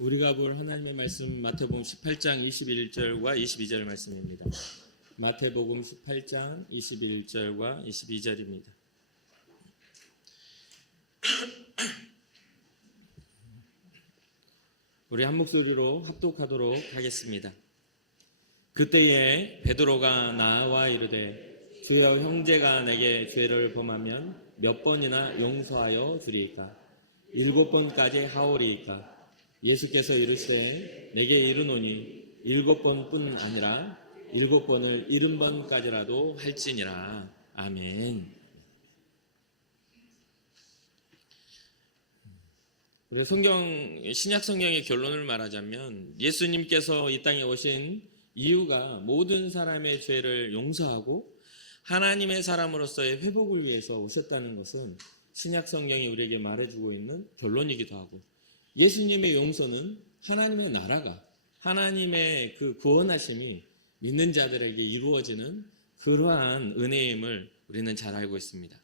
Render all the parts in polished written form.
우리가 볼 하나님의 말씀 마태복음 18장 21절과 22절 말씀입니다. 마태복음 18장 21절과 22절입니다. 우리 한 목소리로 합독하도록 하겠습니다. 그때에 베드로가 나와 이르되 주여 형제가 내게 죄를 범하면 몇 번이나 용서하여 주리이까? 7번까지 하오리이까? 예수께서 이르시되 내게 이르노니 7번뿐 아니라 7번을 70번까지라도 할지니라. 아멘. 우리 신약 성경의 결론을 말하자면 예수님께서 이 땅에 오신 이유가 모든 사람의 죄를 용서하고 하나님의 사람으로서의 회복을 위해서 오셨다는 것은 신약 성경이 우리에게 말해주고 있는 결론이기도 하고, 예수님의 용서는 하나님의 나라가, 하나님의 그 구원하심이 믿는 자들에게 이루어지는 그러한 은혜임을 우리는 잘 알고 있습니다.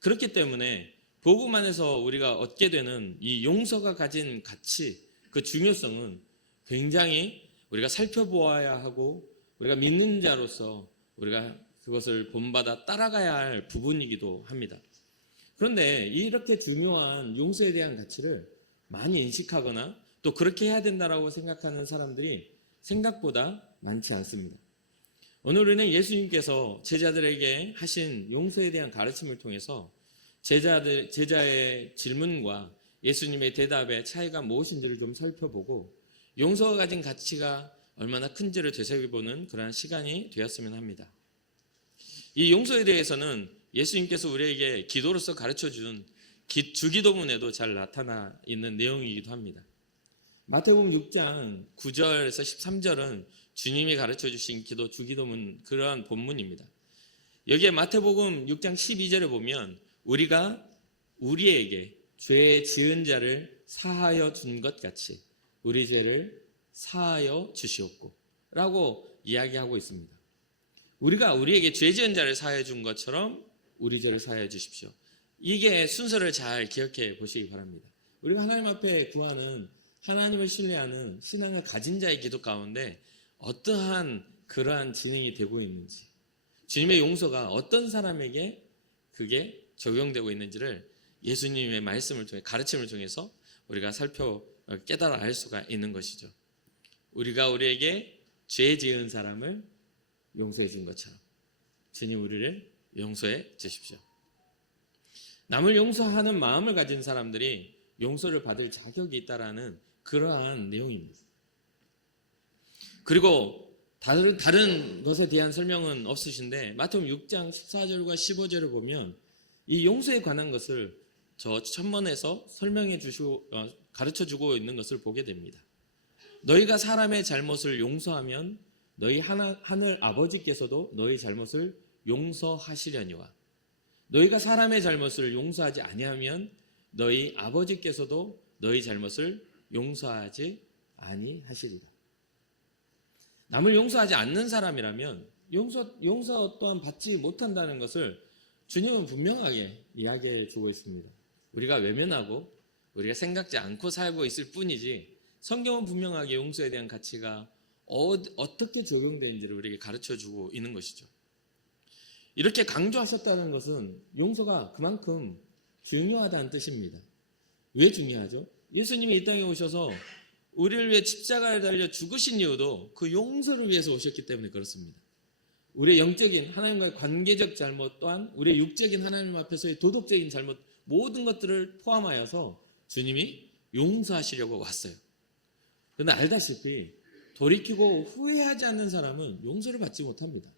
그렇기 때문에 복음 안에서 우리가 얻게 되는 이 용서가 가진 가치, 그 중요성은 굉장히 우리가 살펴보아야 하고, 우리가 믿는 자로서 우리가 그것을 본받아 따라가야 할 부분이기도 합니다. 그런데 이렇게 중요한 용서에 대한 가치를 많이 인식하거나 또 그렇게 해야 된다라고 생각하는 사람들이 생각보다 많지 않습니다. 오늘 우리는 예수님께서 제자들에게 하신 용서에 대한 가르침을 통해서 제자의 질문과 예수님의 대답의 차이가 무엇인지를 좀 살펴보고 용서가 가진 가치가 얼마나 큰지를 되새겨보는 그러한 시간이 되었으면 합니다. 이 용서에 대해서는 예수님께서 우리에게 기도로서 가르쳐준 주기도문에도 잘 나타나 있는 내용이기도 합니다. 마태복음 6장 9절에서 13절은 주님이 가르쳐주신 주기도문 그러한 본문입니다. 여기에 마태복음 6장 12절에 보면 우리가 우리에게 죄 지은 자를 사하여 준 것 같이 우리 죄를 사하여 주시옵고 라고 이야기하고 있습니다. 우리가 우리에게 죄 지은 자를 사하여 준 것처럼 우리 죄를 사하여 주십시오. 이게 순서를 잘 기억해 보시기 바랍니다. 우리가 하나님 앞에 구하는, 하나님을 신뢰하는 신앙을 가진 자의 기도 가운데 어떠한 그러한 진행이 되고 있는지, 주님의 용서가 어떤 사람에게 그게 적용되고 있는지를 예수님의 말씀을 통해, 가르침을 통해서 우리가 깨달아 알 수가 있는 것이죠. 우리가 우리에게 죄 지은 사람을 용서해 준 것처럼 주님 우리를 용서해 주십시오. 남을 용서하는 마음을 가진 사람들이 용서를 받을 자격이 있다라는 그러한 내용입니다. 그리고 다른 것에 대한 설명은 없으신데 마태복음 6장 14절과 15절을 보면 이 용서에 관한 것을 저 첨언에서 가르쳐주고 있는 것을 보게 됩니다. 너희가 사람의 잘못을 용서하면 너희 하늘 아버지께서도 너희 잘못을 용서하시려니와 너희가 사람의 잘못을 용서하지 아니하면 너희 아버지께서도 너희 잘못을 용서하지 아니하시리라. 남을 용서하지 않는 사람이라면 용서 또한 받지 못한다는 것을 주님은 분명하게 이야기해 주고 있습니다. 우리가 외면하고 우리가 생각지 않고 살고 있을 뿐이지 성경은 분명하게 용서에 대한 가치가 어떻게 적용되는지를 우리에게 가르쳐주고 있는 것이죠. 이렇게 강조하셨다는 것은 용서가 그만큼 중요하다는 뜻입니다. 왜 중요하죠? 예수님이 이 땅에 오셔서 우리를 위해 십자가에 달려 죽으신 이유도 그 용서를 위해서 오셨기 때문에 그렇습니다. 우리의 영적인 하나님과의 관계적 잘못 또한 우리의 육적인 하나님 앞에서의 도덕적인 잘못, 모든 것들을 포함하여서 주님이 용서하시려고 왔어요. 그런데 알다시피 돌이키고 후회하지 않는 사람은 용서를 받지 못합니다.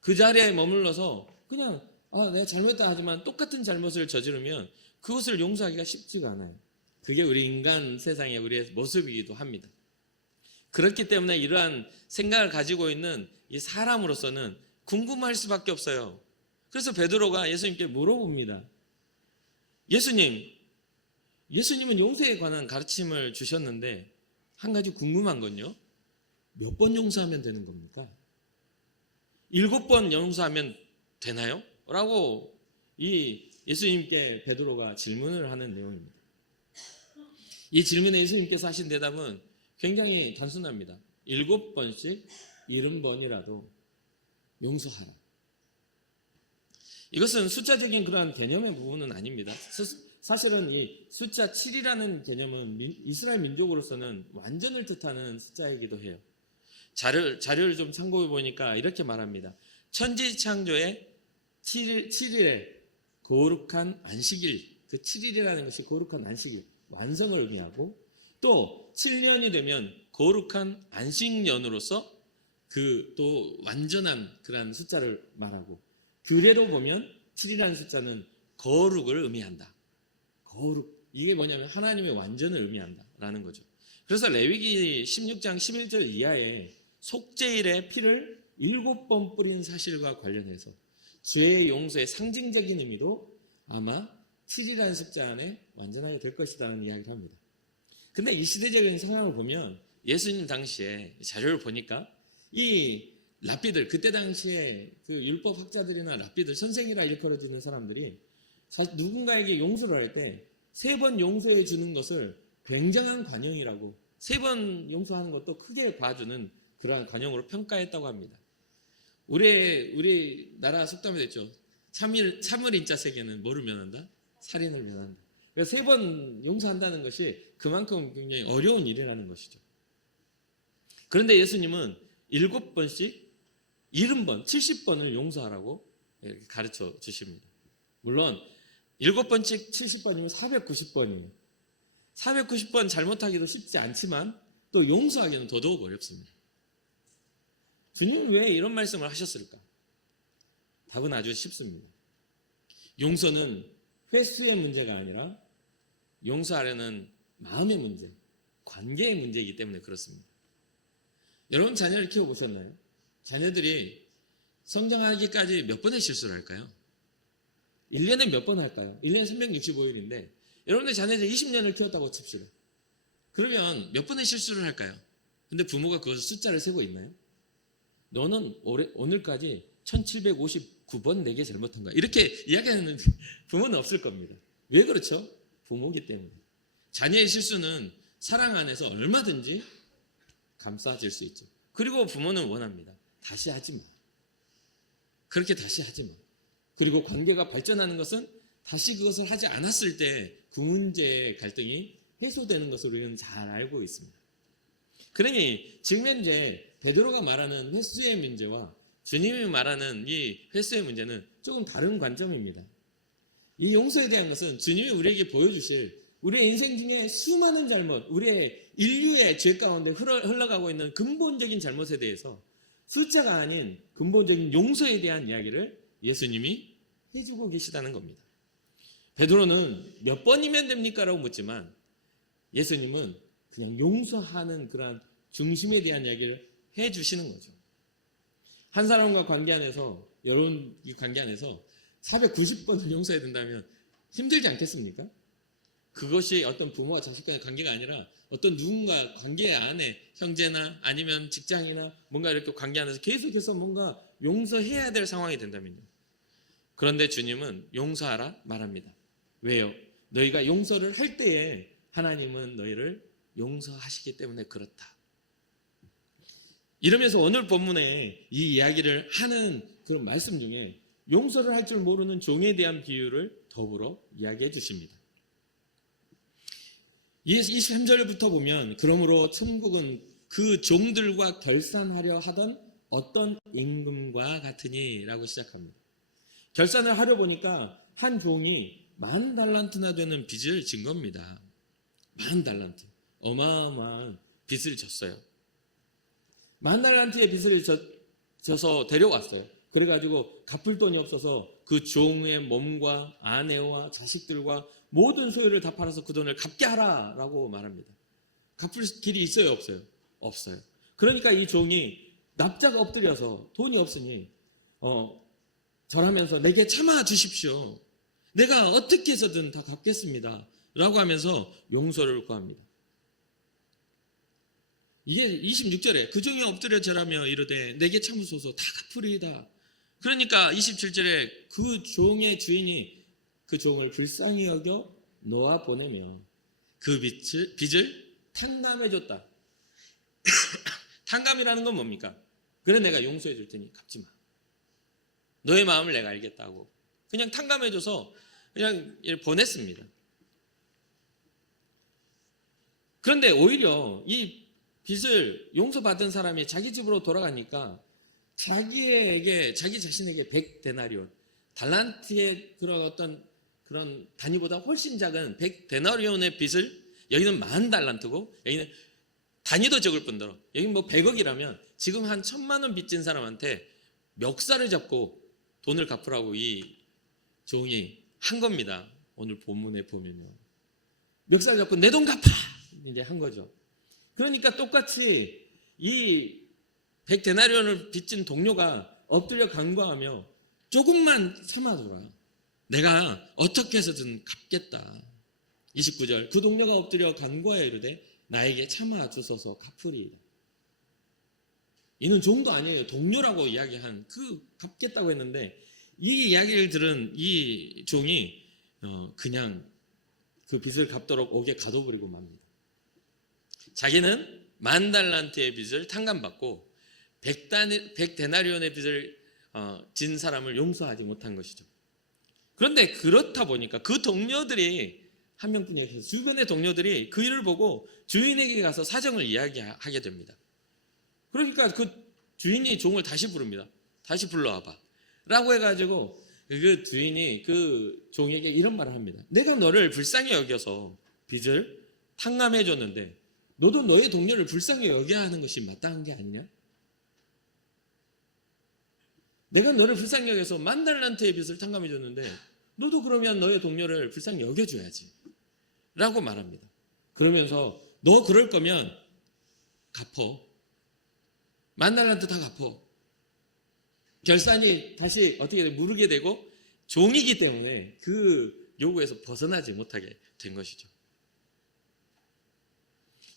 그 자리에 머물러서 그냥 내가 잘못했다 하지만 똑같은 잘못을 저지르면 그것을 용서하기가 쉽지가 않아요. 그게 우리 인간 세상의 우리의 모습이기도 합니다. 그렇기 때문에 이러한 생각을 가지고 있는 이 사람으로서는 궁금할 수밖에 없어요. 그래서 베드로가 예수님께 물어봅니다. 예수님은 용서에 관한 가르침을 주셨는데 한 가지 궁금한 건요. 몇 번 용서하면 되는 겁니까? 7번 용서하면 되나요? 라고 이 예수님께 베드로가 질문을 하는 내용입니다. 이 질문에 예수님께서 하신 대답은 굉장히 단순합니다. 7번씩 70번이라도 용서하라. 이것은 숫자적인 그러한 개념의 부분은 아닙니다. 사실은 이 숫자 7이라는 개념은 이스라엘 민족으로서는 완전을 뜻하는 숫자이기도 해요. 자료를 좀 참고해 보니까 이렇게 말합니다. 천지창조의 7일에 거룩한 안식일, 그 7일이라는 것이 거룩한 안식일, 완성을 의미하고, 또 7년이 되면 거룩한 안식년으로서 그 또 완전한 그러한 숫자를 말하고, 규례로 보면 7이라는 숫자는 거룩을 의미한다. 거룩. 이게 뭐냐면 하나님의 완전을 의미한다라는 거죠. 그래서 레위기 16장 11절 이하에 속죄일에 피를 7번 뿌린 사실과 관련해서 죄의 용서의 상징적인 의미로 아마 7이라는 숫자 안에 완전하게 될 것이라는 이야기를 합니다. 근데 이 시대적인 상황을 보면 예수님 당시에 자료를 보니까 이 랍비들, 그때 당시에 그 율법 학자들이나 랍비들, 선생이라 일컬어지는 사람들이 누군가에게 용서를 할 때 3번 용서해 주는 것을 굉장한 관용이라고, 3번 용서하는 것도 크게 봐주는 그러한 관용으로 평가했다고 합니다. 우리나라 속담에 됐죠. 참을 인자 세계는 뭐를 면한다? 살인을 면한다. 그러니까 3번 용서한다는 것이 그만큼 굉장히 어려운 일이라는 것이죠. 그런데 예수님은 7번씩 70번, 70번을 용서하라고 가르쳐 주십니다. 물론 7번씩 70번이면 490번이에요. 490번 잘못하기도 쉽지 않지만 또 용서하기는 더더욱 어렵습니다. 주님은 왜 이런 말씀을 하셨을까? 답은 아주 쉽습니다. 용서는 횟수의 문제가 아니라 용서하려는 마음의 문제, 관계의 문제이기 때문에 그렇습니다. 여러분 자녀를 키워보셨나요? 자녀들이 성장하기까지 몇 번의 실수를 할까요? 1년에 몇 번 할까요? 1년에 365일인데 여러분들 자녀들 20년을 키웠다고 칩시다. 그러면 몇 번의 실수를 할까요? 근데 부모가 그것을 숫자를 세고 있나요? 너는 오늘까지 1759번 내게 잘못한 거야. 이렇게 이야기하는 부모는 없을 겁니다. 왜 그렇죠? 부모이기 때문에. 자녀의 실수는 사랑 안에서 얼마든지 감싸질 수 있죠. 그리고 부모는 원합니다. 다시 하지 마. 그렇게 다시 하지 마. 그리고 관계가 발전하는 것은 다시 그것을 하지 않았을 때 그 문제의 갈등이 해소되는 것을 우리는 잘 알고 있습니다. 그러니 지금 현재 베드로가 말하는 횟수의 문제와 주님이 말하는 이 횟수의 문제는 조금 다른 관점입니다. 이 용서에 대한 것은 주님이 우리에게 보여주실 우리의 인생 중에 수많은 잘못, 우리의 인류의 죄 가운데 흘러가고 있는 근본적인 잘못에 대해서 숫자가 아닌 근본적인 용서에 대한 이야기를 예수님이 해주고 계시다는 겁니다. 베드로는 몇 번이면 됩니까? 라고 묻지만 예수님은 그냥 용서하는 그러한 중심에 대한 이야기를 해주시는 거죠. 한 사람과 관계 안에서, 여러분 이 관계 안에서 490번을 용서해야 된다면 힘들지 않겠습니까? 그것이 어떤 부모와 자식 간의 관계가 아니라 어떤 누군가 관계 안에 형제나 아니면 직장이나 뭔가 이렇게 관계 안에서 계속해서 뭔가 용서해야 될 상황이 된다면요. 그런데 주님은 용서하라 말합니다. 왜요? 너희가 용서를 할 때에 하나님은 너희를 용서하시기 때문에 그렇다. 이러면서 오늘 본문에 이 이야기를 하는 그런 말씀 중에 용서를 할 줄 모르는 종에 대한 비유를 더불어 이야기해 주십니다. 23절부터 보면 그러므로 천국은 그 종들과 결산하려 하던 어떤 임금과 같으니 라고 시작합니다. 결산을 하려 보니까 한 종이 10,000달란트나 되는 빚을 진 겁니다. 10,000달란트. 어마어마한 빚을 졌어요. 10,000달란트의 빚을 져서 데려왔어요. 그래가지고 갚을 돈이 없어서 그 종의 몸과 아내와 자식들과 모든 소유를 다 팔아서 그 돈을 갚게 하라라고 말합니다. 갚을 길이 있어요, 없어요? 없어요. 그러니까 이 종이 납작 엎드려서 돈이 없으니 절하면서 내게 참아 주십시오. 내가 어떻게 해서든 다 갚겠습니다. 라고 하면서 용서를 구합니다. 이게 26절에 그 종이 엎드려 절하며 이르되 내게 참으소서 다 갚으리이다. 그러니까 27절에 그 종의 주인이 그 종을 불쌍히 여겨 놓아 보내며 그 빚을 탕감해줬다. 탕감이라는 건 뭡니까? 그래 내가 용서해 줄 테니 갚지 마. 너의 마음을 내가 알겠다고 그냥 탕감해줘서 그냥 보냈습니다. 그런데 오히려 이 빚을 용서받은 사람이 자기 집으로 돌아가니까 자기 자신에게 100데나리온, 달란트의 그런 어떤 그런 단위보다 훨씬 작은 100데나리온의 빚을, 여기는 10,000달란트고 여기는 단위도 적을 뿐더러 여기 뭐 100억이라면 지금 한 1,000만 빚진 사람한테 멱살을 잡고 돈을 갚으라고 이 종이 한 겁니다. 오늘 본문에 보면요. 멱살 잡고 내 돈 갚아! 이제 한 거죠. 그러니까 똑같이 이 100데나리온을 빚진 동료가 엎드려 간구하며 조금만 참아줘라. 내가 어떻게 해서든 갚겠다. 29절 그 동료가 엎드려 간구하여 이르되 나에게 참아 주소서 갚으리이다. 이는 종도 아니에요. 동료라고 이야기한 그 갚겠다고 했는데 이 이야기를 들은 이 종이 그냥 그 빚을 갚도록 옥에 가둬버리고 맙니다. 자기는 10,000달란트의 빚을 탕감받고 100데나리온의 빚을 진 사람을 용서하지 못한 것이죠. 그런데 그렇다 보니까 그 동료들이 한 명뿐이 아니라 주변의 동료들이 그 일을 보고 주인에게 가서 사정을 이야기하게 됩니다. 그러니까 그 주인이 종을 다시 부릅니다. 다시 불러와봐 라고 해가지고 그 주인이 그 종에게 이런 말을 합니다. 내가 너를 불쌍히 여겨서 빚을 탕감해 줬는데 너도 너의 동료를 불쌍히 여겨야 하는 것이 마땅한 게 아니냐? 내가 너를 불쌍히 여겨서 10,000달란트의 빚을 탕감해 줬는데 너도 그러면 너의 동료를 불쌍히 여겨줘야지 라고 말합니다. 그러면서 너 그럴 거면 갚어. 10,000달란트 다 갚어. 결산이 다시 어떻게 무르게 되고 종이기 때문에 그 요구에서 벗어나지 못하게 된 것이죠.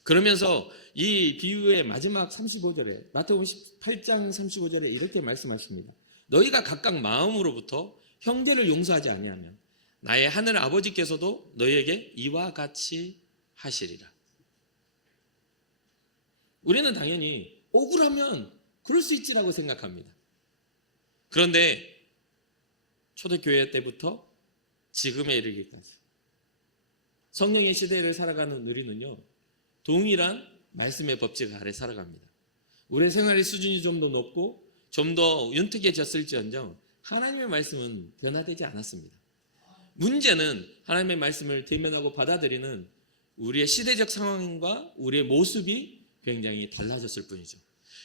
그러면서 이 비유의 마지막 35절에 마태복음 18장 35절에 이렇게 말씀하십니다. 너희가 각각 마음으로부터 형제를 용서하지 아니하면 나의 하늘 아버지께서도 너희에게 이와 같이 하시리라. 우리는 당연히 억울하면 그럴 수 있지라고 생각합니다. 그런데 초대교회 때부터 지금에 이르기까지 성령의 시대를 살아가는 우리는요, 동일한 말씀의 법칙 아래 살아갑니다. 우리의 생활의 수준이 좀 더 높고 좀 더 윤택해졌을지언정 하나님의 말씀은 변화되지 않았습니다. 문제는 하나님의 말씀을 대면하고 받아들이는 우리의 시대적 상황과 우리의 모습이 굉장히 달라졌을 뿐이죠.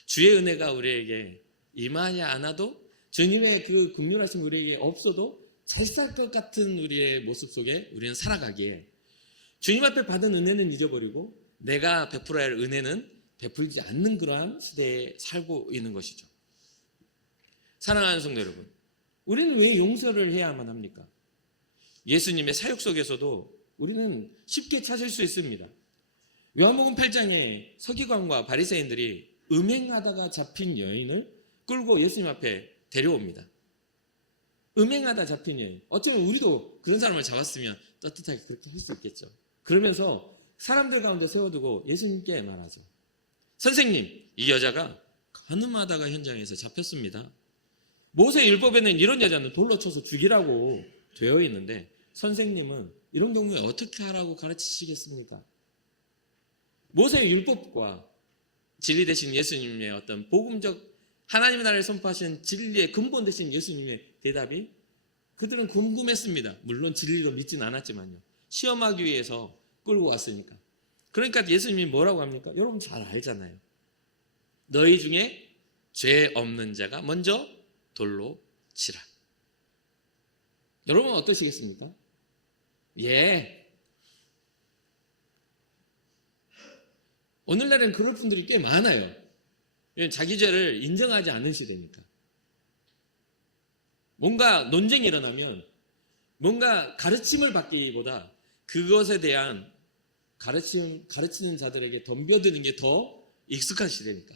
주의 은혜가 우리에게 임하지 않아도 주님의 그 긍휼하심이 우리에게 없어도 잘 살 것 같은 우리의 모습 속에 우리는 살아가기에 주님 앞에 받은 은혜는 잊어버리고 내가 베풀어야 할 은혜는 베풀지 않는 그러한 시대에 살고 있는 것이죠. 사랑하는 성도 여러분, 우리는 왜 용서를 해야만 합니까? 예수님의 사역 속에서도 우리는 쉽게 찾을 수 있습니다. 요한복음 8장에 서기관과 바리새인들이 음행하다가 잡힌 여인을 끌고 예수님 앞에 데려옵니다. 음행하다 잡힌 여인. 어쩌면 우리도 그런 사람을 잡았으면 떳떳하게 그렇게 할 수 있겠죠. 그러면서 사람들 가운데 세워두고 예수님께 말하죠. 선생님, 이 여자가 간음하다가 현장에서 잡혔습니다. 모세 율법에는 이런 여자는 돌로 쳐서 죽이라고 되어 있는데 선생님은 이런 경우에 어떻게 하라고 가르치시겠습니까? 모세 율법과 진리 되신 예수님의 어떤 복음적 하나님의 나라를 선포하신 진리의 근본 되신 예수님의 대답이 그들은 궁금했습니다. 물론 진리로 믿진 않았지만요. 시험하기 위해서 끌고 왔으니까. 그러니까 예수님이 뭐라고 합니까? 여러분 잘 알잖아요. 너희 중에 죄 없는 자가 먼저 돌로 치라. 여러분 어떠시겠습니까? 예. 오늘날엔 그럴 분들이 꽤 많아요. 자기 죄를 인정하지 않은 시대니까. 뭔가 논쟁이 일어나면 뭔가 가르침을 받기보다 그것에 대한 가르치는 자들에게 덤벼드는 게 더 익숙한 시대니까.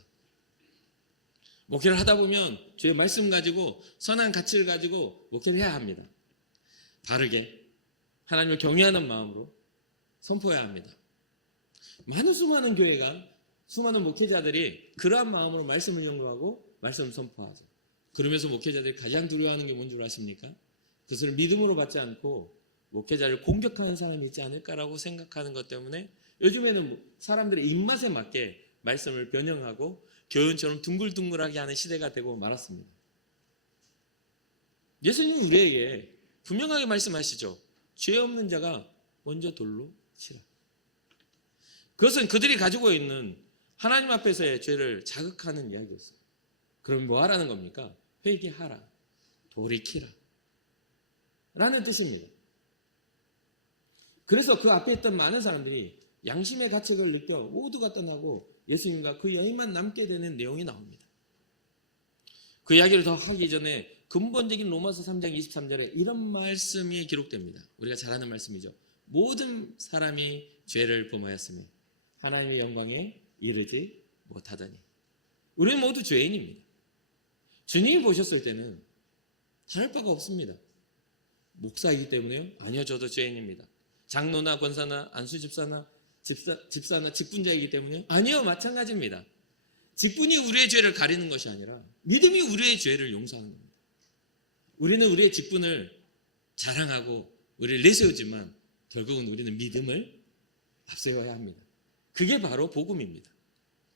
목회를 하다 보면 주의 말씀 가지고 선한 가치를 가지고 목회를 해야 합니다. 바르게 하나님을 경외하는 마음으로 선포해야 합니다. 수많은 교회가, 수많은 목회자들이 그러한 마음으로 말씀을 연구하고 말씀을 선포하죠. 그러면서 목회자들이 가장 두려워하는 게 뭔 줄 아십니까? 그것을 믿음으로 받지 않고 목회자를 공격하는 사람이 있지 않을까라고 생각하는 것 때문에 요즘에는 사람들의 입맛에 맞게 말씀을 변형하고 교훈처럼 둥글둥글하게 하는 시대가 되고 말았습니다. 예수님은 우리에게 분명하게 말씀하시죠. 죄 없는 자가 먼저 돌로 치라. 그것은 그들이 가지고 있는 하나님 앞에서의 죄를 자극하는 이야기였어요. 그럼 뭐 하라는 겁니까? 회개하라, 돌이키라 라는 뜻입니다. 그래서 그 앞에 있던 많은 사람들이 양심의 가책을 느껴 모두가 떠나고 예수님과 그 여인만 남게 되는 내용이 나옵니다. 그 이야기를 더 하기 전에 근본적인 로마서 3장 23절에 이런 말씀이 기록됩니다. 우리가 잘 아는 말씀이죠. 모든 사람이 죄를 범하였으며 하나님의 영광에 이르지 못하더니. 우리는 모두 죄인입니다. 주님이 보셨을 때는 잘할 바가 없습니다. 목사이기 때문에요? 아니요, 저도 죄인입니다. 장로나 권사나 안수집사나 집사나 직분자이기 때문에요? 아니요, 마찬가지입니다. 직분이 우리의 죄를 가리는 것이 아니라 믿음이 우리의 죄를 용서하는 겁니다. 우리는 우리의 직분을 자랑하고 우리를 내세우지만 결국은 우리는 믿음을 앞세워야 합니다. 그게 바로 복음입니다.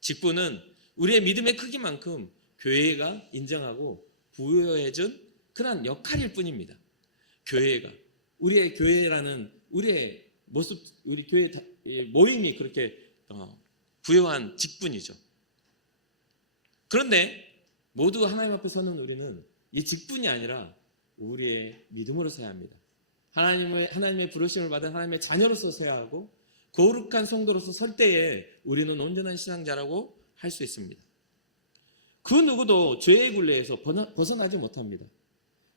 직분은 우리의 믿음의 크기만큼 교회가 인정하고 부여해준 그런 역할일 뿐입니다. 교회가, 우리의 교회라는 우리의 모습, 우리 교회 모임이 그렇게 부여한 직분이죠. 그런데 모두 하나님 앞에 서는 우리는 이 직분이 아니라 우리의 믿음으로 서야 합니다. 하나님의 부르심을 받은 하나님의 자녀로서 서야 하고 거룩한 성도로서 설 때에 우리는 온전한 신앙자라고 할 수 있습니다. 그 누구도 죄의 굴레에서 벗어나지 못합니다.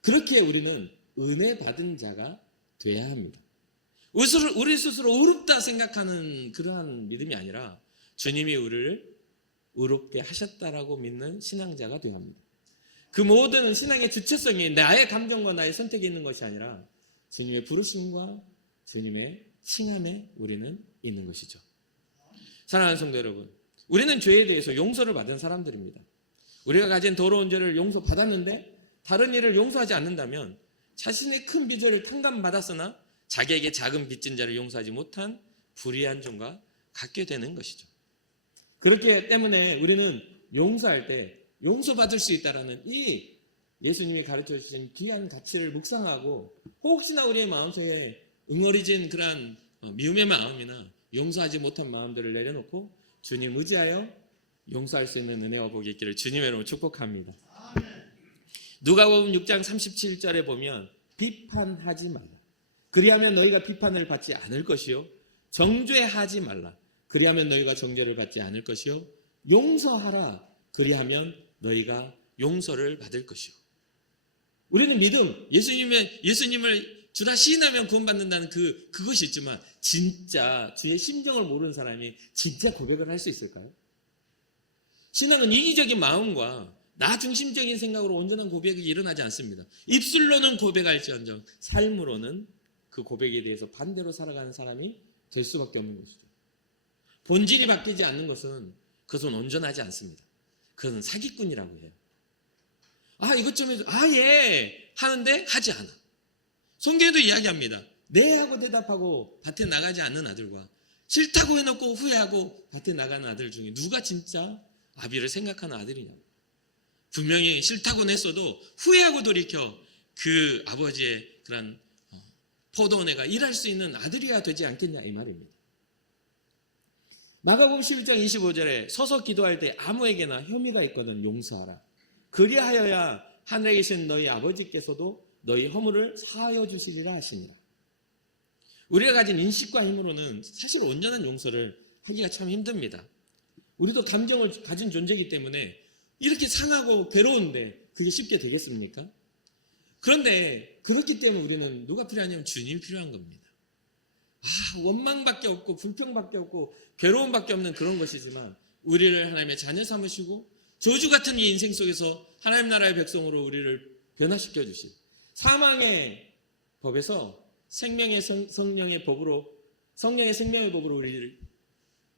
그렇게 우리는 은혜 받은 자가 돼야 합니다. 우리 스스로 의롭다 생각하는 그러한 믿음이 아니라 주님이 우리를 의롭게 하셨다라고 믿는 신앙자가 되어야 합니다. 그 모든 신앙의 주체성이 나의 감정과 나의 선택이 있는 것이 아니라 주님의 부르심과 주님의 칭함에 우리는 있는 것이죠. 사랑하는 성도 여러분, 우리는 죄에 대해서 용서를 받은 사람들입니다. 우리가 가진 더러운 죄를 용서받았는데 다른 일을 용서하지 않는다면 자신의 큰 빚을 탕감받았으나 자기에게 작은 빚진 자를 용서하지 못한 불의한 종과 같게 되는 것이죠. 그렇기 때문에 우리는 용서할 때 용서받을 수 있다는 이 예수님이 가르쳐 주신 귀한 가치를 묵상하고 혹시나 우리의 마음속에 응어리진 그러한 미움의 마음이나 용서하지 못한 마음들을 내려놓고 주님 의지하여 용서할 수 있는 은혜와 복이 있기를 주님의 이름으로 축복합니다. 누가복음 6장 37절에 보면 비판하지 말라. 그리하면 너희가 비판을 받지 않을 것이요. 정죄하지 말라. 그리하면 너희가 정죄를 받지 않을 것이요. 용서하라. 그리하면 너희가 용서를 받을 것이요. 우리는 믿음, 예수님을 주다 시인하면 구원받는다는 그것이 있지만 진짜 주의 심정을 모르는 사람이 진짜 고백을 할 수 있을까요? 신앙은 이기적인 마음과 나 중심적인 생각으로 온전한 고백이 일어나지 않습니다. 입술로는 고백할지언정 삶으로는 그 고백에 대해서 반대로 살아가는 사람이 될 수밖에 없는 것이죠. 본질이 바뀌지 않는 것은 그것은 온전하지 않습니다. 그것은 사기꾼이라고 해요. 이것 좀 해줘. 예. 하는데 하지 않아. 성경에도 이야기합니다. 네 하고 대답하고 밭에 나가지 않는 아들과 싫다고 해놓고 후회하고 밭에 나가는 아들 중에 누가 진짜 아비를 생각하는 아들이냐고. 분명히 싫다고 했어도 후회하고 돌이켜 그 아버지의 그런 포도원에가 일할 수 있는 아들이야 되지 않겠냐 이 말입니다. 마가복음 11장 25절에 서서 기도할 때 아무에게나 혐의가 있거든 용서하라. 그리하여야 하늘에 계신 너희 아버지께서도 너희 허물을 사하여 주시리라 하시니라. 우리가 가진 인식과 힘으로는 사실 온전한 용서를 하기가 참 힘듭니다. 우리도 감정을 가진 존재이기 때문에 이렇게 상하고 괴로운데 그게 쉽게 되겠습니까? 그런데 그렇기 때문에 우리는 누가 필요하냐면 주님이 필요한 겁니다. 원망밖에 없고 불평밖에 없고 괴로움밖에 없는 그런 것이지만 우리를 하나님의 자녀 삼으시고 저주 같은 이 인생 속에서 하나님 나라의 백성으로 우리를 변화시켜 주신 사망의 법에서 생명의 성령의 법으로 성령의 생명의 법으로 우리를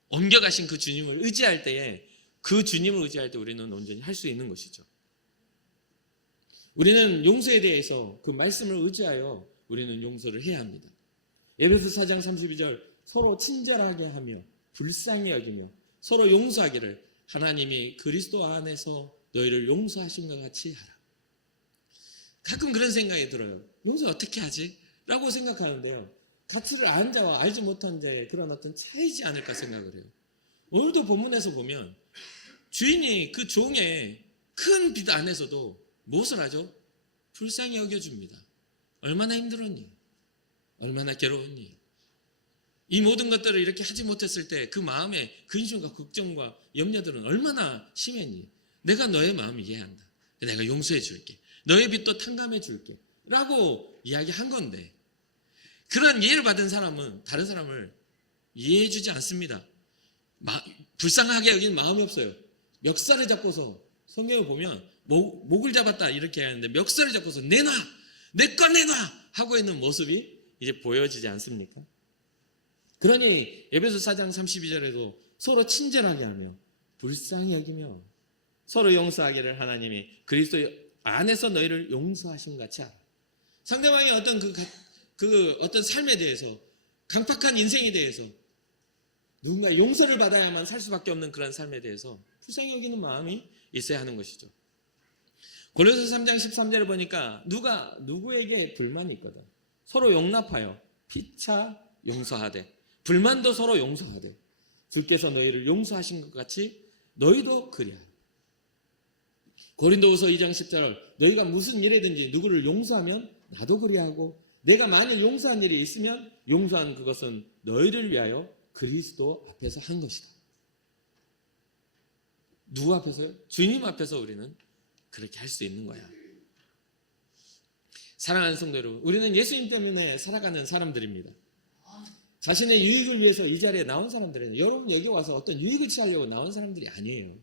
옮겨가신 그 주님을 의지할 때에 그 주님을 의지할 때 우리는 온전히 할 수 있는 것이죠. 우리는 용서에 대해서 그 말씀을 의지하여 우리는 용서를 해야 합니다. 에베소 4장 32절 서로 친절하게 하며 불쌍히 여기며 서로 용서하기를 하나님이 그리스도 안에서 너희를 용서하신 것 같이 하라. 가끔 그런 생각이 들어요. 용서 어떻게 하지? 라고 생각하는데요. 가치를 아는 자와 알지 못한 자의 그런 어떤 차이지 않을까 생각을 해요. 오늘도 본문에서 보면 주인이 그 종의 큰 빚 안에서도 무엇을 하죠? 불쌍히 여겨줍니다. 얼마나 힘들었니? 얼마나 괴로웠니? 이 모든 것들을 이렇게 하지 못했을 때 그 마음의 근심과 걱정과 염려들은 얼마나 심했니? 내가 너의 마음을 이해한다. 내가 용서해 줄게. 너의 빚도 탕감해 줄게. 라고 이야기한 건데 그런 이해를 받은 사람은 다른 사람을 이해해 주지 않습니다. 불쌍하게 여기는 마음이 없어요. 멱살을 잡고서 성경을 보면 목을 잡았다 이렇게 하는데 멱살을 잡고서 내놔! 내 거 내놔! 하고 있는 모습이 이제 보여지지 않습니까? 그러니 에베소 4장 32절에도 서로 친절하게 하며 불쌍히 여기며 서로 용서하기를 하나님이 그리스도 안에서 너희를 용서하신 것 같이 하라. 상대방의 어떤 어떤 삶에 대해서 강팍한 인생에 대해서 누군가 용서를 받아야만 살 수밖에 없는 그런 삶에 대해서 불쌍히 여기는 마음이 있어야 하는 것이죠. 골로새 3장 13절을 보니까 누가 누구에게 불만이 있거든 서로 용납하여 피차 용서하되 불만도 서로 용서하되 주께서 너희를 용서하신 것 같이 너희도 그리하라. 고린도후서 2장 10절 너희가 무슨 일이든지 누구를 용서하면 나도 그리하고 내가 만일 용서한 일이 있으면 용서한 그것은 너희를 위하여 그리스도 앞에서 한 것이다. 누구 앞에서요? 주님 앞에서 우리는 그렇게 할 수 있는 거야. 사랑하는 성도 여러분, 우리는 예수님 때문에 살아가는 사람들입니다. 자신의 유익을 위해서 이 자리에 나온 사람들은 여러분 여기 와서 어떤 유익을 취하려고 나온 사람들이 아니에요.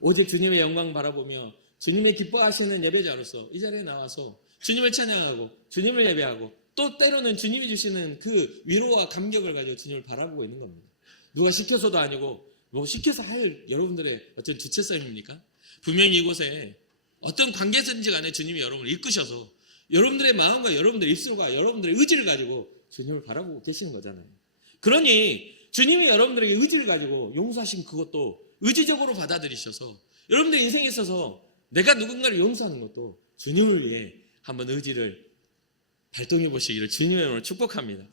오직 주님의 영광 바라보며 주님의 기뻐하시는 예배자로서 이 자리에 나와서 주님을 찬양하고 주님을 예배하고 또 때로는 주님이 주시는 그 위로와 감격을 가지고 주님을 바라보고 있는 겁니다. 누가 시켜서도 아니고 뭐 시켜서 할 여러분들의 어떤 주체성입니까? 분명히 이곳에 어떤 관계든지 간에 주님이 여러분을 이끄셔서 여러분들의 마음과 여러분들의 입술과 여러분들의 의지를 가지고 주님을 바라보고 계시는 거잖아요. 그러니 주님이 여러분들에게 의지를 가지고 용서하신 그것도 의지적으로 받아들이셔서 여러분들의 인생에 있어서 내가 누군가를 용서하는 것도 주님을 위해 한번 의지를 발동해 보시기를 주님의 이름으로 축복합니다.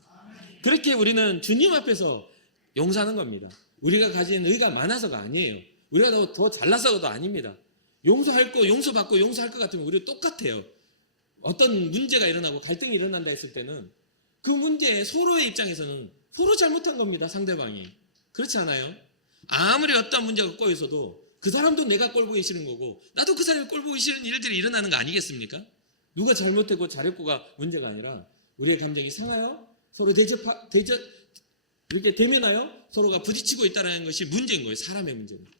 그렇게 우리는 주님 앞에서 용서하는 겁니다. 우리가 가진 의가 많아서가 아니에요. 우리가 더 잘나서도 아닙니다. 용서할 거 용서받고 용서할 것 같으면 우리 똑같아요. 어떤 문제가 일어나고 갈등이 일어난다 했을 때는 그 문제에 서로의 입장에서는 서로 잘못한 겁니다. 상대방이. 그렇지 않아요? 아무리 어떤 문제가 꼬여 있어도 그 사람도 내가 꼴 보기 싫은 거고 나도 그 사람이 꼴 보기 싫은 일들이 일어나는 거 아니겠습니까? 누가 잘못했고 잘했고가 문제가 아니라 우리의 감정이 상하여 서로 이렇게 대면하여 서로가 부딪히고 있다는 것이 문제인 거예요. 사람의 문제입니다.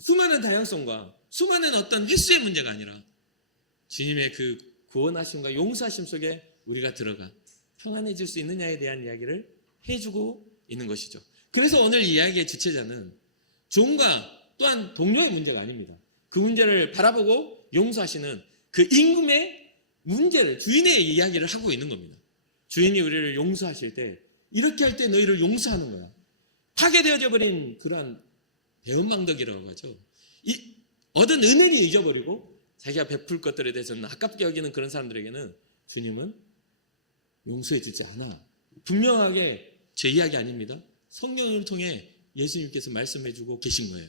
수많은 다양성과 수많은 어떤 횟수의 문제가 아니라 주님의 그 구원하심과 용서하심 속에 우리가 들어가 평안해질 수 있느냐에 대한 이야기를 해주고 있는 것이죠. 그래서 오늘 이야기의 주체자는 종과 또한 동료의 문제가 아닙니다. 그 문제를 바라보고 용서하시는 그 임금의 문제를 주인의 이야기를 하고 있는 겁니다. 주인이 우리를 용서하실 때 이렇게 할 때 너희를 용서하는 거야. 파괴되어져 버린 그러한 배은망덕이라고 하죠. 얻은 은혜를 잊어버리고 자기가 베풀 것들에 대해서는 아깝게 여기는 그런 사람들에게는 주님은 용서해 주지 않아. 분명하게 제 이야기 아닙니다. 성령을 통해 예수님께서 말씀해 주고 계신 거예요.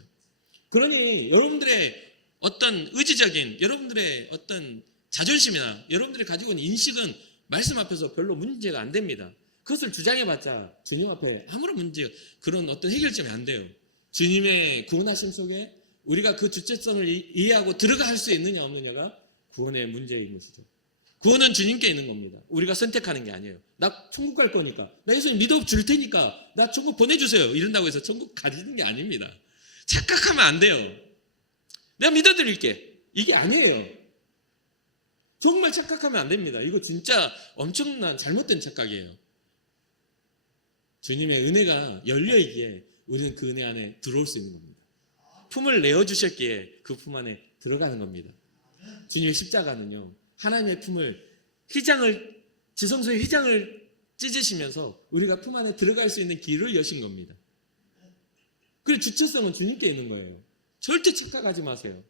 그러니 여러분들의 어떤 의지적인 여러분들의 어떤 자존심이나 여러분들이 가지고 있는 인식은 말씀 앞에서 별로 문제가 안 됩니다. 그것을 주장해봤자 주님 앞에 아무런 문제 그런 어떤 해결점이 안 돼요. 주님의 구원하심 속에 우리가 그 주체성을 이해하고 들어갈 수 있느냐 없느냐가 구원의 문제인 것이죠. 구원은 주님께 있는 겁니다. 우리가 선택하는 게 아니에요. 나 천국 갈 거니까 나 예수님 믿어 줄 테니까 나 천국 보내주세요 이런다고 해서 천국 가지는 게 아닙니다. 착각하면 안 돼요. 내가 믿어드릴게 이게 아니에요. 정말 착각하면 안 됩니다. 이거 진짜 엄청난 잘못된 착각이에요. 주님의 은혜가 열려있기에 우리는 그 은혜 안에 들어올 수 있는 겁니다. 품을 내어주셨기에 그 품 안에 들어가는 겁니다. 주님의 십자가는요, 하나님의 품을 지성소의 휘장을 찢으시면서 우리가 품 안에 들어갈 수 있는 길을 여신 겁니다. 그리고 주체성은 주님께 있는 거예요. 절대 착각하지 마세요.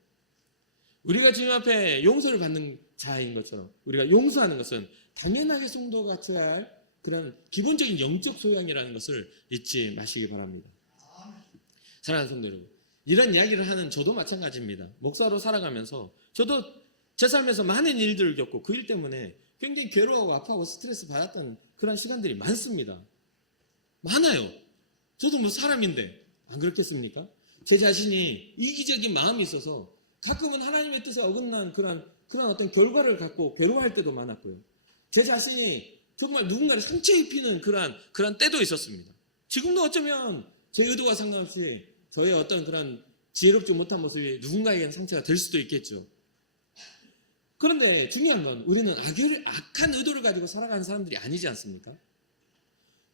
우리가 주님 앞에 용서를 받는 자인 것처럼 우리가 용서하는 것은 당연하게 성도가 갖춰야 할 그런 기본적인 영적 소양이라는 것을 잊지 마시기 바랍니다. 사랑하는 성도 여러분, 이런 이야기를 하는 저도 마찬가지입니다. 목사로 살아가면서 저도 제 삶에서 많은 일들을 겪고 그 일 때문에 굉장히 괴로워하고 아파하고 스트레스 받았던 그런 시간들이 많습니다. 많아요. 저도 뭐 사람인데 안 그렇겠습니까? 제 자신이 이기적인 마음이 있어서 가끔은 하나님의 뜻에 어긋난 그런 어떤 결과를 갖고 괴로워할 때도 많았고요. 제 자신이 정말 누군가를 상처 입히는 그런 때도 있었습니다. 지금도 어쩌면 제 의도와 상관없이 저의 어떤 그런 지혜롭지 못한 모습이 누군가에게는 상처가 될 수도 있겠죠. 그런데 중요한 건 우리는 악한 의도를 가지고 살아가는 사람들이 아니지 않습니까?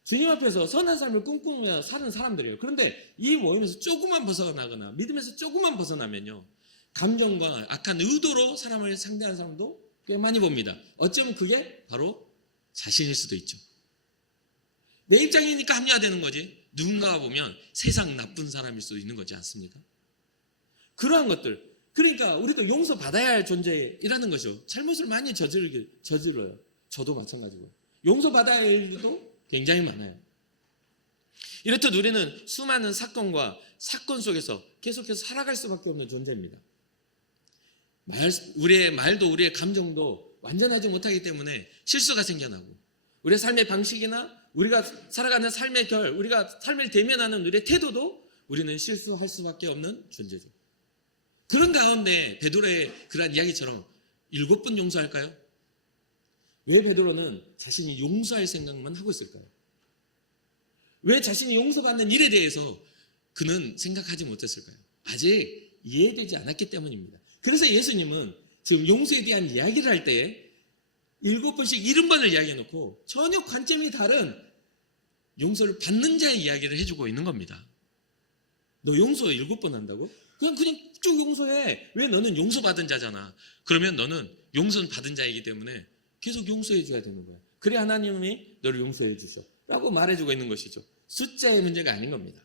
주님 앞에서 선한 삶을 꿈꾸며 사는 사람들이에요. 그런데 이 모임에서 조금만 벗어나거나 믿음에서 조금만 벗어나면요, 감정과 악한 의도로 사람을 상대하는 사람도 꽤 많이 봅니다. 어쩌면 그게 바로 자신일 수도 있죠. 내 입장이니까 합리화되는 거지, 누군가가 보면 세상 나쁜 사람일 수도 있는 거지 않습니까? 그러한 것들, 그러니까 우리도 용서받아야 할 존재이라는 것이죠. 잘못을 많이 저질러요. 저도 마찬가지고 용서받아야 할 일도 굉장히 많아요. 이렇듯 우리는 수많은 사건과 사건 속에서 계속해서 살아갈 수밖에 없는 존재입니다. 우리의 말도 우리의 감정도 완전하지 못하기 때문에 실수가 생겨나고, 우리의 삶의 방식이나 우리가 살아가는 삶의 우리가 삶을 대면하는 우리의 태도도 우리는 실수할 수밖에 없는 존재죠. 그런 가운데 베드로의 그러한 이야기처럼 7번 용서할까요? 왜 베드로는 자신이 용서할 생각만 하고 있을까요? 왜 자신이 용서받는 일에 대해서 그는 생각하지 못했을까요? 아직 이해되지 않았기 때문입니다. 그래서 예수님은 지금 용서에 대한 이야기를 할 때 7번씩 70번을 이야기해놓고 전혀 관점이 다른 용서를 받는 자의 이야기를 해주고 있는 겁니다. 너 용서 7번 한다고? 그냥 쭉 용서해. 왜? 너는 용서받은 자잖아. 그러면 너는 용서는 받은 자이기 때문에 계속 용서해 줘야 되는 거야. 그래 하나님이 너를 용서해 주셔 라고 말해주고 있는 것이죠. 숫자의 문제가 아닌 겁니다.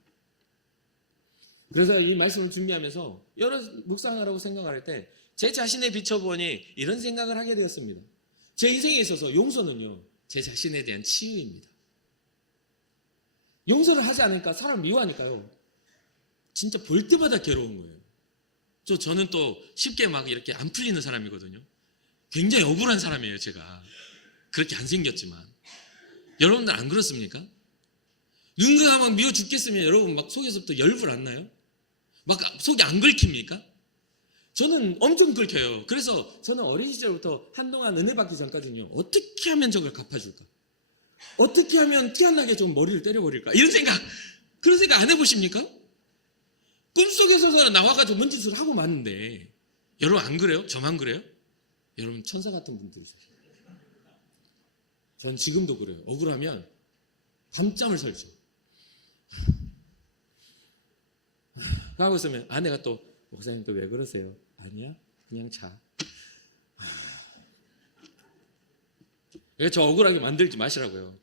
그래서 이 말씀을 준비하면서 여러 묵상하라고 생각할 때 제 자신에 비춰보니 이런 생각을 하게 되었습니다. 제 인생에 있어서 용서는요, 제 자신에 대한 치유입니다. 용서를 하지 않으니까 사람 미워하니까요, 진짜 볼 때마다 괴로운 거예요. 저는 또 쉽게 막 이렇게 안 풀리는 사람이거든요. 굉장히 억울한 사람이에요, 제가. 그렇게 안 생겼지만. 여러분들 안 그렇습니까? 누군가가 막 미워 죽겠으면 여러분 막 속에서부터 열불 안 나요? 막 속이 안 긁힙니까? 저는 엄청 긁혀요. 그래서 저는 어린 시절부터 한동안 은혜 받기 전까지는요, 어떻게 하면 저걸 갚아줄까? 어떻게 하면 티 안 나게 좀 머리를 때려버릴까? 그런 생각 안 해보십니까? 꿈속에서 나와가지고 뭔 짓을 하고 마는데, 여러분 안 그래요? 저만 그래요? 여러분 천사 같은 분들이세요. 전 지금도 그래요. 억울하면 밤잠을 설죠. 하고 있으면 아내가 또, 목사님 또 왜 그러세요? 아니야, 그냥 자. 저 억울하게 만들지 마시라고요.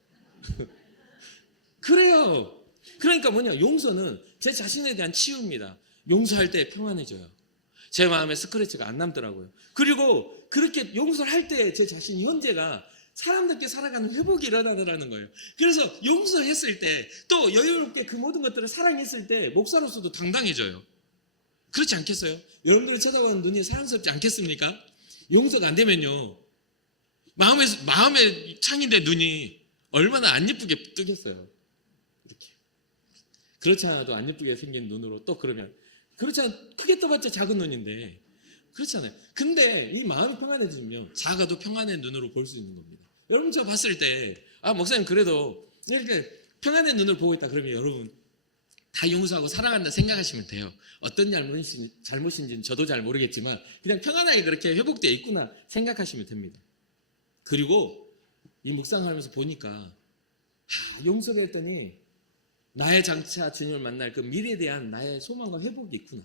그래요. 그러니까 뭐냐, 용서는 제 자신에 대한 치유입니다. 용서할 때 평안해져요. 제 마음에 스크래치가 안 남더라고요. 그리고 그렇게 용서를 할 때 제 자신 현재가 사람들께 살아가는 회복이 일어나더라는 거예요. 그래서 용서했을 때, 또 여유롭게 그 모든 것들을 사랑했을 때 목사로서도 당당해져요. 그렇지 않겠어요? 여러분들을 쳐다보는 눈이 사랑스럽지 않겠습니까? 용서가 안 되면요, 마음의 창인데 눈이 얼마나 안 예쁘게 뜨겠어요. 이렇게. 그렇지 않아도 안 예쁘게 생긴 눈으로 또 그러면, 그렇지 않아, 크게 떠봤자 작은 눈인데, 그렇잖아요. 근데 이 마음이 평안해지면 작아도 평안한 눈으로 볼 수 있는 겁니다. 여러분 저 봤을 때, 목사님 그래도 이렇게 평안한 눈을 보고 있다 그러면 여러분 다 용서하고 사랑한다 생각하시면 돼요. 어떤 잘못인지는 저도 잘 모르겠지만 그냥 평안하게 그렇게 회복되어 있구나 생각하시면 됩니다. 그리고 이 묵상하면서 보니까 용서를 했더니 나의 장차 주님을 만날 그 미래에 대한 나의 소망과 회복이 있구나.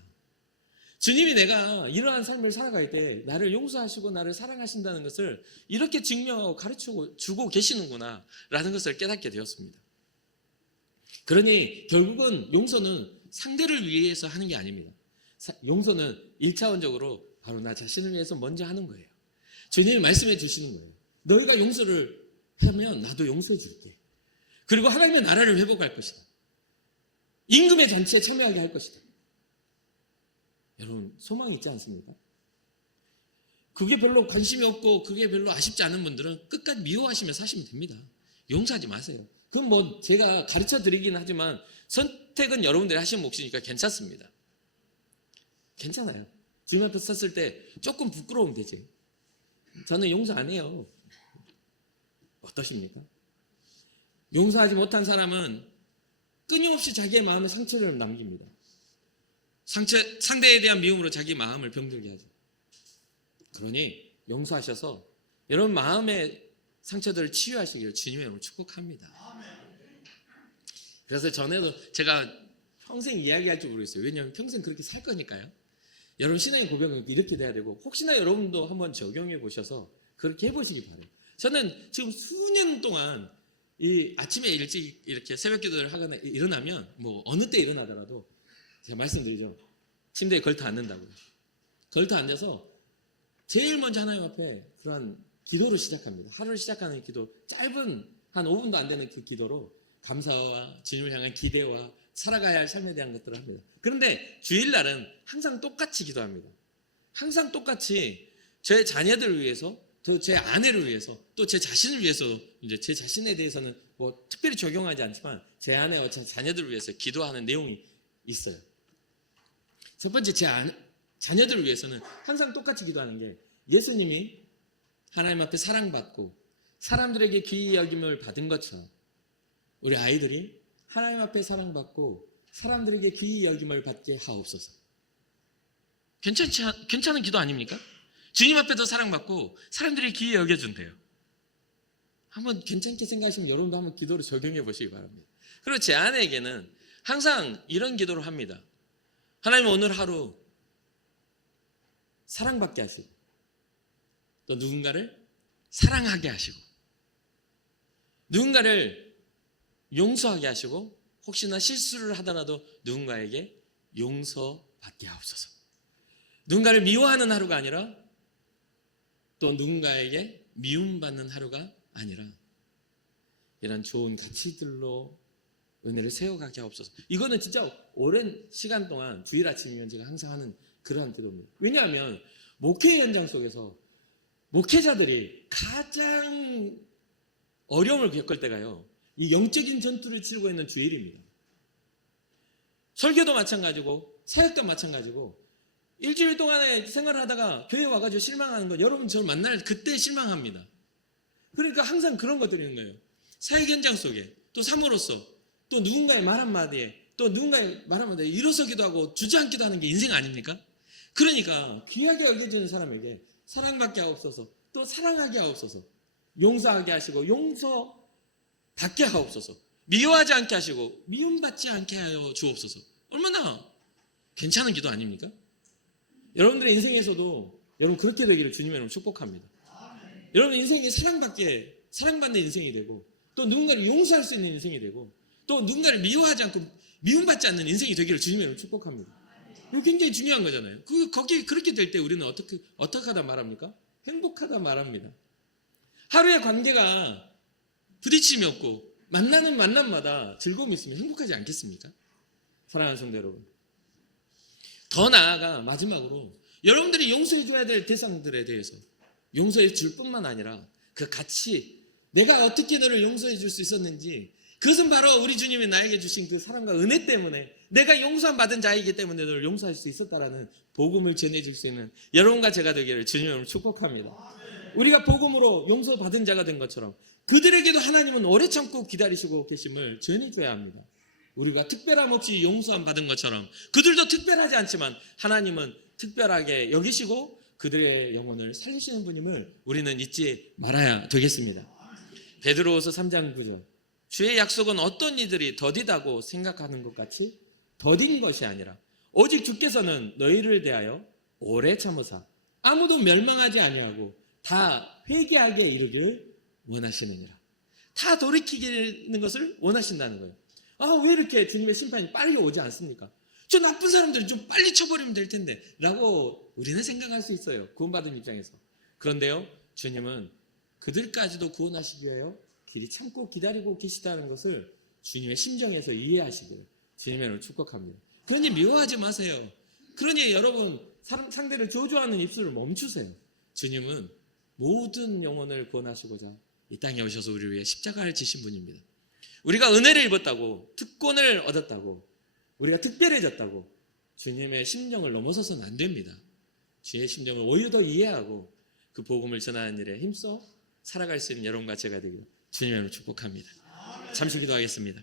주님이 내가 이러한 삶을 살아갈 때 나를 용서하시고 나를 사랑하신다는 것을 이렇게 증명하고 가르치고 주고 계시는구나 라는 것을 깨닫게 되었습니다. 그러니 결국은 용서는 상대를 위해서 하는 게 아닙니다. 용서는 1차원적으로 바로 나 자신을 위해서 먼저 하는 거예요. 주님이 말씀해 주시는 거예요. 너희가 용서를 하면 나도 용서해 줄게. 그리고 하나님의 나라를 회복할 것이다. 임금의 잔치에 참여하게 할 것이다. 여러분 소망이 있지 않습니까? 그게 별로 관심이 없고 그게 별로 아쉽지 않은 분들은 끝까지 미워하시며 사시면 됩니다. 용서하지 마세요. 그건 뭐 제가 가르쳐 드리긴 하지만 선택은 여러분들이 하시는 몫이니까 괜찮습니다. 괜찮아요. 주님 앞에 섰을 때 조금 부끄러우면 되지. 저는 용서 안 해요. 어떠십니까? 용서하지 못한 사람은 끊임없이 자기의 마음에 상처를 남깁니다. 상대에 대한 미움으로 자기 마음을 병들게 하죠. 그러니 용서하셔서 여러분 마음의 상처들을 치유하시기를 주님의 이름으로 축복합니다. 그래서 전에도 제가 평생 이야기할 줄 모르겠어요. 왜냐하면 평생 그렇게 살 거니까요. 여러분 신앙의 고백은 이렇게 돼야 되고 혹시나 여러분도 한번 적용해 보셔서 그렇게 해보시기 바라요. 저는 지금 수년 동안 이 아침에 일찍 이렇게 새벽 기도를 하거나 일어나면 뭐 어느 때 일어나더라도 제가 말씀드리죠. 침대에 걸터 앉는다고요. 걸터 앉아서 제일 먼저 하나님 앞에 그런 기도를 시작합니다. 하루를 시작하는 기도, 짧은 한 5분도 안 되는 그 기도로 감사와 주님을 향한 기대와 살아가야 할 삶에 대한 것들을 합니다. 그런데 주일날은 항상 똑같이 기도합니다. 항상 똑같이 제 자녀들을 위해서, 또 제 아내를 위해서, 또 제 자신을 위해서, 이제 제 자신에 대해서는 뭐 특별히 적용하지 않지만 제 아내와 제 자녀들을 위해서 기도하는 내용이 있어요. 첫 번째, 제 자녀들을 위해서는 항상 똑같이 기도하는 게 예수님이 하나님 앞에 사랑받고 사람들에게 귀히 여김을 받은 것처럼 우리 아이들이 하나님 앞에 사랑받고 사람들에게 귀히 여김을 받게 하옵소서. 괜찮은 기도 아닙니까? 주님 앞에도 사랑받고 사람들이 귀히 여겨준대요. 한번 괜찮게 생각하시면 여러분도 한번 기도를 적용해 보시기 바랍니다. 그리고 제 아내에게는 항상 이런 기도를 합니다. 하나님 오늘 하루 사랑받게 하시고 또 누군가를 사랑하게 하시고 누군가를 용서하게 하시고 혹시나 실수를 하더라도 누군가에게 용서받게 하옵소서. 누군가를 미워하는 하루가 아니라 또 누군가에게 미움받는 하루가 아니라 이런 좋은 가치들로 은혜를 세워가게 하옵소서. 이거는 진짜 오랜 시간 동안 주일 아침이면 제가 항상 하는 그러한 기도입니다. 왜냐하면 목회 현장 속에서 목회자들이 가장 어려움을 겪을 때가요, 이 영적인 전투를 치르고 있는 주일입니다. 설교도 마찬가지고 사역도 마찬가지고 일주일 동안에 생활을 하다가 교회 와가지고 실망하는 건 여러분 저를 만날 그때 실망합니다. 그러니까 항상 그런 것들이 있는 거예요. 사역 현장 속에 또 사모로서 또 누군가의 말 한마디에 또 누군가의 말 한마디에 일어서기도 하고 주저앉기도 하는 게 인생 아닙니까? 그러니까 귀하게 여겨지는 사람에게 사랑받게 하옵소서, 또 사랑하게 하옵소서, 용서하게 하시고 용서받게 하옵소서, 미워하지 않게 하시고 미움받지 않게 하여 주옵소서. 얼마나 괜찮은 기도 아닙니까? 여러분들의 인생에서도 여러분 그렇게 되기를 주님의 이름으로 축복합니다. 여러분 인생이 사랑받는 인생이 되고 또 누군가를 용서할 수 있는 인생이 되고 또 누군가를 미워하지 않고 미움받지 않는 인생이 되기를 주님의 이름으로 축복합니다. 이거 굉장히 중요한 거잖아요. 거기 그렇게 될 때 우리는 어떻게 하다 말합니까? 행복하다 말합니다. 하루의 관계가 부딪힘이 없고 만나는 만남마다 즐거움이 있으면 행복하지 않겠습니까? 사랑하는 성도 여러분, 더 나아가 마지막으로 여러분들이 용서해 줘야 될 대상들에 대해서 용서해 줄 뿐만 아니라 그 가치, 내가 어떻게 너를 용서해 줄 수 있었는지, 그것은 바로 우리 주님이 나에게 주신 그 사랑과 은혜 때문에 내가 용서함 받은 자이기 때문에 너를 용서할 수 있었다라는 복음을 전해줄 수 있는 여러분과 제가 되기를 주님으로 축복합니다. 우리가 복음으로 용서받은 자가 된 것처럼 그들에게도 하나님은 오래 참고 기다리시고 계심을 전해줘야 합니다. 우리가 특별함 없이 용서함 받은 것처럼 그들도 특별하지 않지만 하나님은 특별하게 여기시고 그들의 영혼을 살리시는 분임을 우리는 잊지 말아야 되겠습니다. 베드로후서 3장 9절, 주의 약속은 어떤 이들이 더디다고 생각하는 것 같이 더딘 것이 아니라 오직 주께서는 너희를 대하여 오래 참으사 아무도 멸망하지 아니하고 다 회개하게 이르기를 원하시느니라. 다 돌이키는 것을 원하신다는 거예요. 왜 이렇게 주님의 심판이 빨리 오지 않습니까? 저 나쁜 사람들은 좀 빨리 쳐버리면 될 텐데 라고 우리는 생각할 수 있어요. 구원받은 입장에서. 그런데요, 주님은 그들까지도 구원하시기 위하여 길이 참고 기다리고 계시다는 것을 주님의 심정에서 이해하시기를 주님의 축복합니다. 그러니 미워하지 마세요. 그러니 여러분 상대를 저주하는 입술을 멈추세요. 주님은 모든 영혼을 구원하시고자 이 땅에 오셔서 우리를 위해 십자가를 지신 분입니다. 우리가 은혜를 입었다고, 특권을 얻었다고, 우리가 특별해졌다고 주님의 심정을 넘어서서는 안 됩니다. 주의 심정을 오히려 더 이해하고 그 복음을 전하는 일에 힘써 살아갈 수 있는 여러분과 제가 되기를 주님의 이름으로 축복합니다. 잠시 기도하겠습니다.